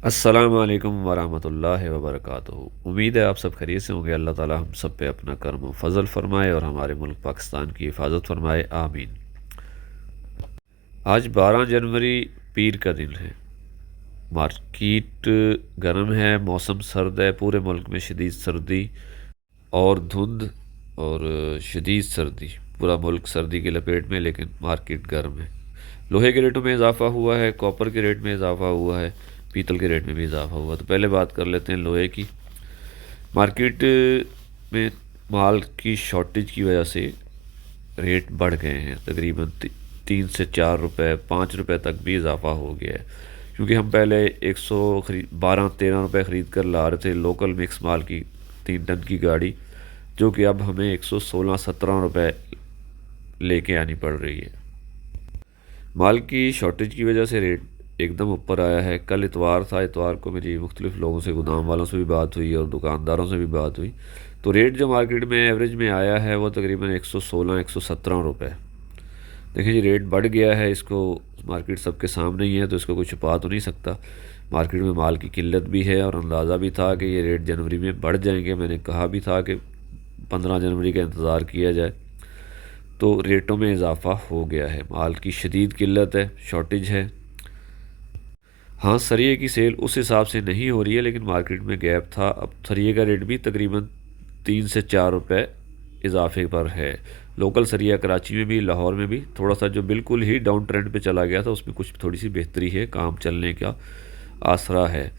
अस्सलाम वालेकुम वरहमतुल्लाहि वबरकातुहू। उम्मीद है आप सब खैरियत से होंगे। अल्लाह ताला हम सब पे अपना करम व फजल फरमाए और हमारे मुल्क पाकिस्तान की हिफाजत फरमाए, आमीन। आज 12 जनवरी पीर का दिन है। मार्केट गर्म है, मौसम सर्द है, पूरे मुल्क में शदीद सर्दी और धुंध और शदीद सर्दी। पूरा मुल्क सर्दी की लपेट में, लेकिन मार्केट गर्म है। लोहे के रेटों में इजाफा हुआ है, कॉपर के रेट में इजाफा हुआ है, पीतल के रेट में भी इजाफा हुआ। तो पहले बात कर लेते हैं लोहे की। मार्केट में माल की शॉर्टेज की वजह से रेट बढ़ गए हैं। तकरीबन 3 से 4 रुपए, 5 रुपए तक भी इजाफा हो गया है। क्योंकि हम पहले 112-13 रुपए ख़रीद कर ला रहे थे लोकल मिक्स माल की 3 टन की गाड़ी, जो कि अब हमें 116-17 रुपए लेके आनी पड़ रही है। माल की शॉर्टेज की वजह से रेट एकदम ऊपर आया है। कल इतवार था, इतवार को मेरी मुख्तलिफ़ लोगों से, गोदाम वालों से भी बात हुई और दुकानदारों से भी बात हुई। तो रेट जो मार्केट में एवरेज में आया है वो तकरीबन 116-117 रुपए। देखिए जी, रेट बढ़ गया है। इसको मार्केट सबके सामने ही है, तो इसको कोई छुपा तो नहीं सकता। मार्केट में माल की किल्लत भी है और अंदाज़ा भी था कि ये रेट जनवरी में बढ़ जाएंगे। मैंने कहा भी था कि 15 जनवरी का इंतज़ार किया जाए। तो रेटों में इजाफा हो गया है। माल की शदीद किल्लत है, शॉर्टेज है। हाँ, सरिये की सेल उस हिसाब से नहीं हो रही है, लेकिन मार्केट में गैप था। अब सरिये का रेट भी तकरीबन 3 से 4 रुपए इजाफे पर है। लोकल सरिया कराची में भी, लाहौर में भी थोड़ा सा, जो बिल्कुल ही डाउन ट्रेंड पे चला गया था, उसमें कुछ थोड़ी सी बेहतरी है, काम चलने का आसरा है।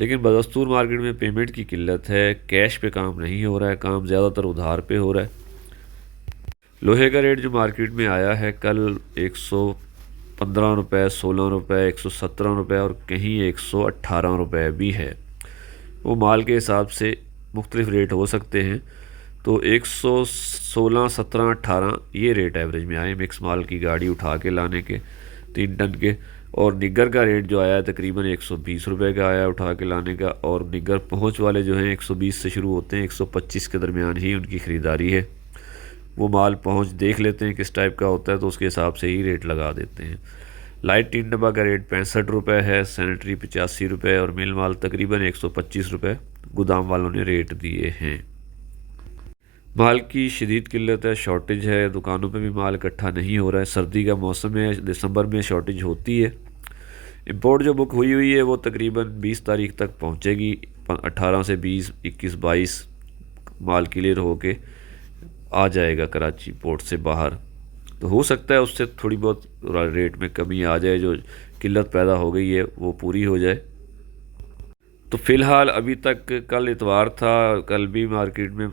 लेकिन बदस्तूर मार्केट में पेमेंट की किल्लत है, कैश पे काम नहीं हो रहा है, काम ज़्यादातर उधार पे हो रहा है। लोहे का रेट जो मार्केट में आया है कल, 115 रुपये, 16 रुपये, 117 रुपये और कहीं 118 रुपये भी है। वो माल के हिसाब से मुख्तलिफ रेट हो सकते हैं। तो 116, 17, 18 ये रेट एवरेज में आए मिक्स माल की गाड़ी उठा के लाने के, 3 टन के। और निगर का रेट जो आया तकरीबन 120 रुपये का आया उठा के लाने का। और निगर पहुंच वाले जो हैं 120 से शुरू होते हैं, 125 के दरमियान ही उनकी ख़रीदारी है। वो माल पहुंच देख लेते हैं किस टाइप का होता है, तो उसके हिसाब से ही रेट लगा देते हैं। लाइट 3 डब्बा का रेट 65 रुपये है, सैनिटरी 85 रुपये और मिल माल तकरीबन 125 रुपये गोदाम वालों ने रेट दिए हैं। माल की शदीद किल्लत है, शॉर्टेज है, दुकानों पे भी माल इकट्ठा नहीं हो रहा है। सर्दी का मौसम है, दिसंबर में शॉर्टेज होती है। इंपोर्ट जो बुक हुई हुई है वो तकरीबन 20 तारीख तक पहुंचेगी। 18 से 20, 21, 22 माल क्लियर होके आ जाएगा कराची पोर्ट से बाहर। तो हो सकता है उससे थोड़ी बहुत रेट में कमी आ जाए, जो किल्लत पैदा हो गई है वो पूरी हो जाए। तो फ़िलहाल अभी तक, कल इतवार था, कल भी मार्केट में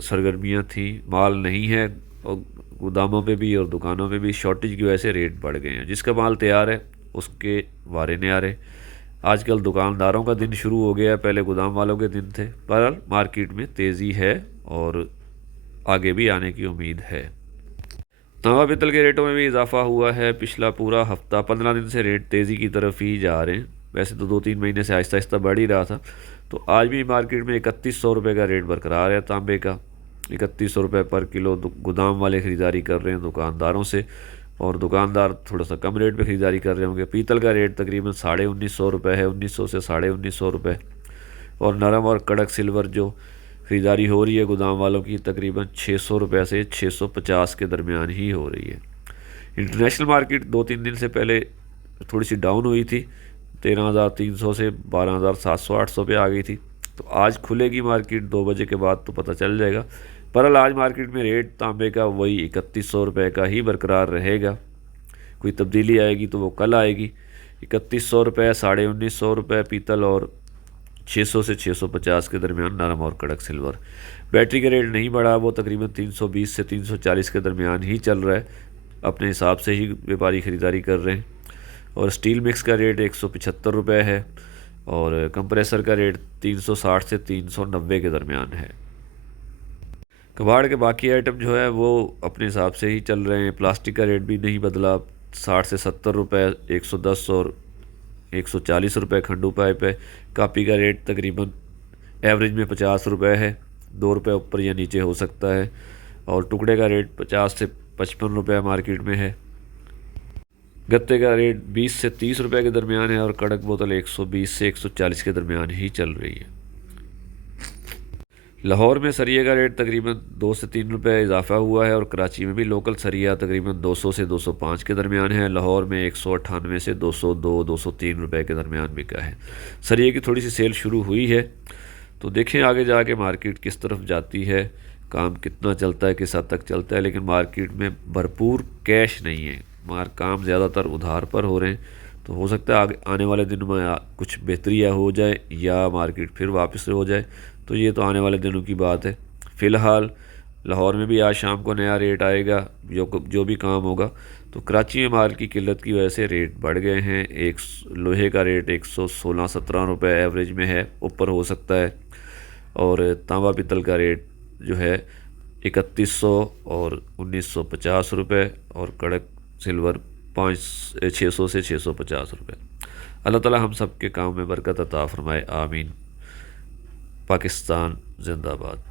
सरगर्मियाँ थी, माल नहीं है। और गोदामों पे भी और दुकानों पे भी शॉर्टेज की वजह से रेट बढ़ गए हैं। जिसका माल तैयार है उसके वारे न्यारे। आजकल दुकानदारों का दिन शुरू हो गया है, पहले गोदाम वालों के दिन थे। पर मार्केट में तेज़ी है और आगे भी आने की उम्मीद है। तांबा पित्तल के रेटों में भी इजाफा हुआ है। पिछला पूरा हफ्ता, 15 दिन से रेट तेज़ी की तरफ ही जा रहे हैं। वैसे तो 2-3 महीने से आहिस्ता आहिस्ता बढ़ ही रहा था। तो आज भी मार्केट में 3100 रुपये का रेट बरकरार है तांबे का। 3100 रुपये पर किलो गोदाम वाले ख़रीदारी कर रहे हैं दुकानदारों से, और दुकानदार थोड़ा सा कम रेट पे ख़रीदारी कर रहे होंगे। पीतल का रेट तकरीबन 1950 रुपये है, 1900 से 1950 रुपये। और नरम और कड़क सिल्वर जो ख़रीदारी हो रही है गोदाम वालों की, तकरीबन 600 रुपये से 650 के दरमियान ही हो रही है। इंटरनेशनल मार्केट 2-3 दिन से पहले थोड़ी सी डाउन हुई थी, 13,300 से 12,700-800 पे आ गई थी। तो आज खुलेगी मार्केट 2 बजे के बाद, तो पता चल जाएगा। पर आज मार्केट में रेट तांबे का वही 3100 रुपये का ही बरकरार रहेगा। कोई तब्दीली आएगी तो वो कल आएगी। 3100 रुपये, 1950 रुपये पीतल और 600 से 650 के दरमियान नरम और कड़क सिल्वर। बैटरी का रेट नहीं बढ़ा, वो तकरीबन 320 से 340 के दरमियान ही चल रहा है। अपने हिसाब से ही व्यापारी ख़रीदारी कर रहे हैं। और स्टील मिक्स का रेट 175 रुपये है और कंप्रेसर का रेट 360 से 390 के दरमियान है। कबाड़ के बाकी आइटम जो है वो अपने हिसाब से ही चल रहे हैं। प्लास्टिक का रेट भी नहीं बदला, 60 से 70 रुपये 110 और 140 रुपये खंडू पाइप है। कापी का रेट तकरीबन एवरेज में 50 रुपये है, 2 रुपये ऊपर या नीचे हो सकता है। और टुकड़े का रेट 50 से 55 रुपये मार्केट में है। गत्ते का रेट 20 से 30 रुपए के दरमियान है और कड़क बोतल 120 से 140 के दरमियान ही चल रही है। लाहौर में सरिया का रेट तकरीबन 2 से 3 रुपए इजाफा हुआ है और कराची में भी लोकल सरिया तकरीबन 200 से 205 के दरमियान है। लाहौर में 198 से 202 203 रुपए के दरमियान बिका है। सरिया की थोड़ी सी सेल शुरू हुई है, तो देखें आगे जाके मार्केट किस तरफ जाती है, काम कितना चलता है, किस हद तक चलता है। लेकिन मार्केट में भरपूर कैश नहीं है, काम ज़्यादातर उधार पर हो रहे हैं, तो हो सकता है आगे आने वाले दिनों में कुछ बेहतरी या हो जाए या मार्केट फिर वापस से हो जाए, तो ये तो आने वाले दिनों की बात है। फ़िलहाल लाहौर में भी आज शाम को नया रेट आएगा, जो भी काम होगा। तो कराची में माल की किल्लत की वजह से रेट बढ़ गए हैं। एक लोहे का रेट 116-17 रुपये एवरेज में है, ऊपर हो सकता है। और तांबा पित्तल का रेट जो है 3100 और 1950 रुपये, और कड़क सिल्वर 600 से 650 रुपये। अल्लाह ताला हम सब के काम में बरकत अता फरमाए, आमीन। पाकिस्तान जिंदाबाद।